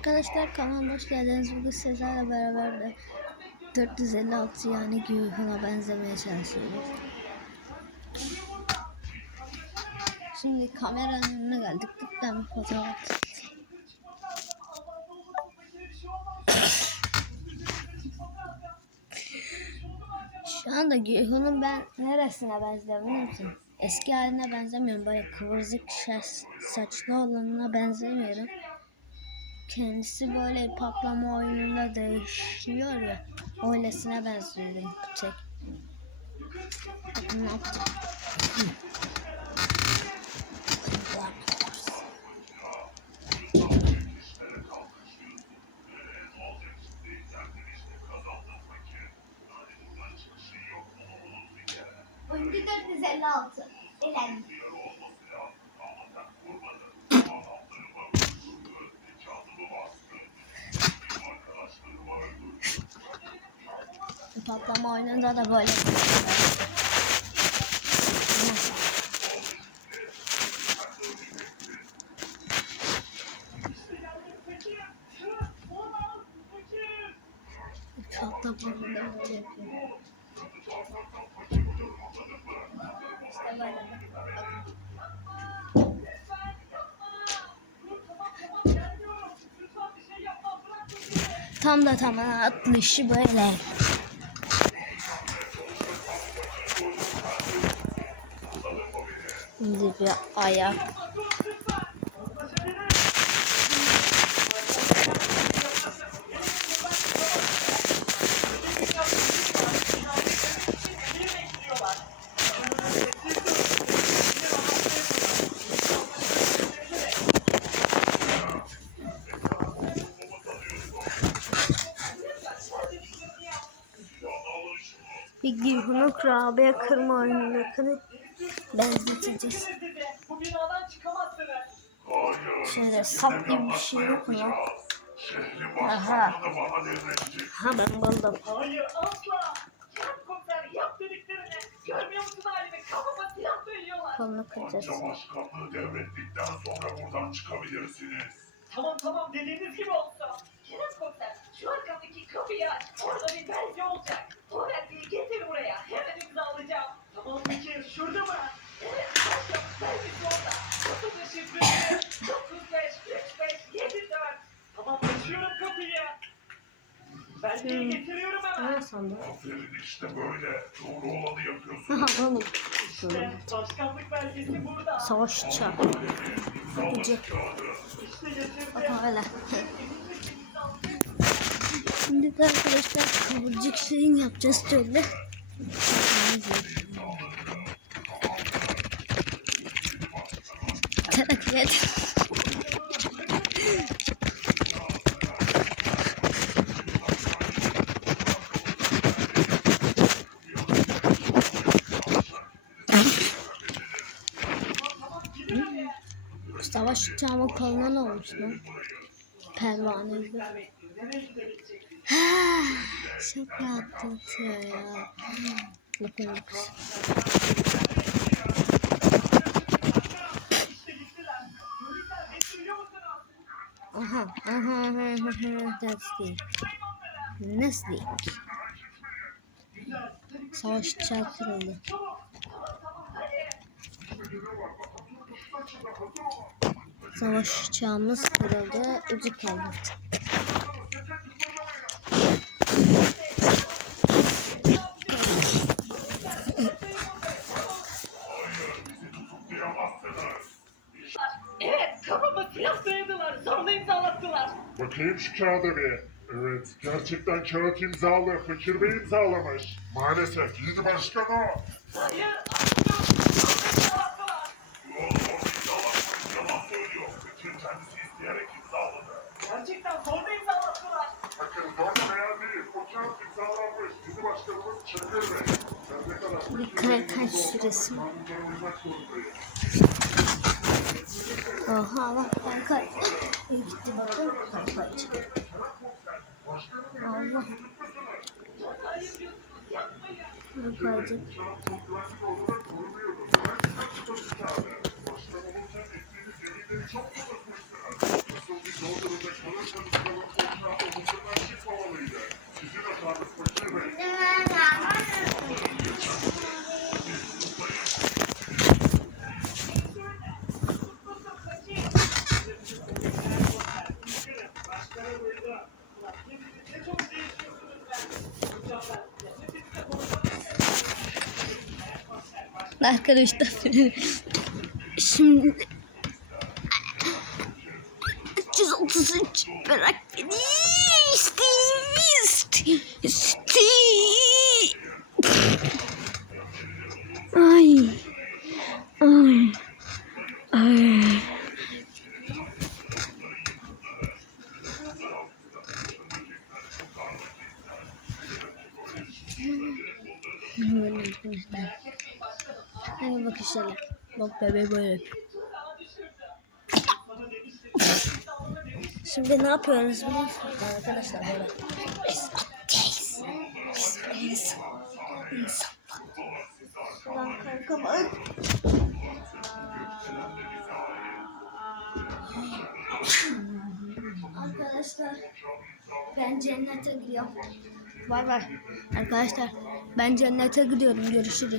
Arkadaşlar kanalıma hoş geldiniz. Bugün sizlerle beraber de 456 yani Güyhun'a benzemeye çalışıyoruz. Şimdi kameranın önüne geldik. Lütfen bir fotoğraf. Şu anda Güyhun'un ben neresine benziyor musun? Eski haline benzemiyorum. Böyle kıvırcık saçlı olanına benzemiyorum. Kendisi böyle patlama oyununda değişiyor ya. Öylesine bu tek. Bakın ne yaptım. Oyuncu 456. Elendi. Patlama oyununda da böyle. Patlama oyununda böyle yapıyor. İşte böyle. Tam da tam atlışı böyle. Şimdi bir ayak. Bir Gülhun'un kurabiye kırma oyunundakini benzeteceğiz. Şöyle sap gibi bir şey yok mu? Aha. Ha ben buldum. Hayır asla. Kerem komiser yap dediklerini. Görmüyor musun halini? Kafama silah dayıyorlar. Kolunu kıracağız. Başkanlığı devrettikten sonra buradan çıkabilirsiniz. Tamam tamam dediğiniz gibi olsun. Kerem komiser şu arkamdaki kapıyı aç. Orada bir belge olacak. O Belgeyi Hmm. getiriyorum hemen. Ne sandın? Aferin işte böyle. Doğru olanı yapıyorsun. Oğlum. İşte başkanlık belgesi burada. Savaş uçağı. Gıcı. İşte getirdim. Öyle. Şimdi de arkadaşlar kıvırcık şeyin yapacağız şöyle. Evet. Savaş uçağımın koluna ne olmuş lan? Pervane. Çok rahatlatıyor ya. Bakın bakın. Aha, aha, aha, aha, that's the Nasıl? Savaş uçağı. Savaş uçağımız kırıldı. Ucu kaldı. Evet, kafama silah dayadılar. Sonra imzalattılar. Bakayım şu kağıda bir. Evet, gerçekten kağıt imzalı. Fakir Bey imzalamış. Maalesef, yeni başkan o. Hayır, imzalattılar. Yalan söylüyor. Fakir kendisi isteyerek imzaladı. Gerçekten sonra imzalattılar. Bakın zorla veya değil. O kağıt imzalanmış. Yeni başkanımız Çakır Bey. Sen ne kadar Bir kare kaç süresi? Oha bak ben kaç. İyi gitti bakın. Kaç kaç. Allah. Yenilikleri çok Arkadaşlar. Şimdi. 333 bırak beni işte işte işte ay. Ay. Ay. Böyle arkadaşlar. Hani bakışlarla. Bak bebeği böyle. Şimdi ne yapıyoruz biliyor musunuz arkadaşlar böyle. Biz atacağız. Biz insan. İnsan. Lan kanka bak. Arkadaşlar ben cennete gidiyorum. Var var. Arkadaşlar ben cennete gidiyorum. Görüşürüz.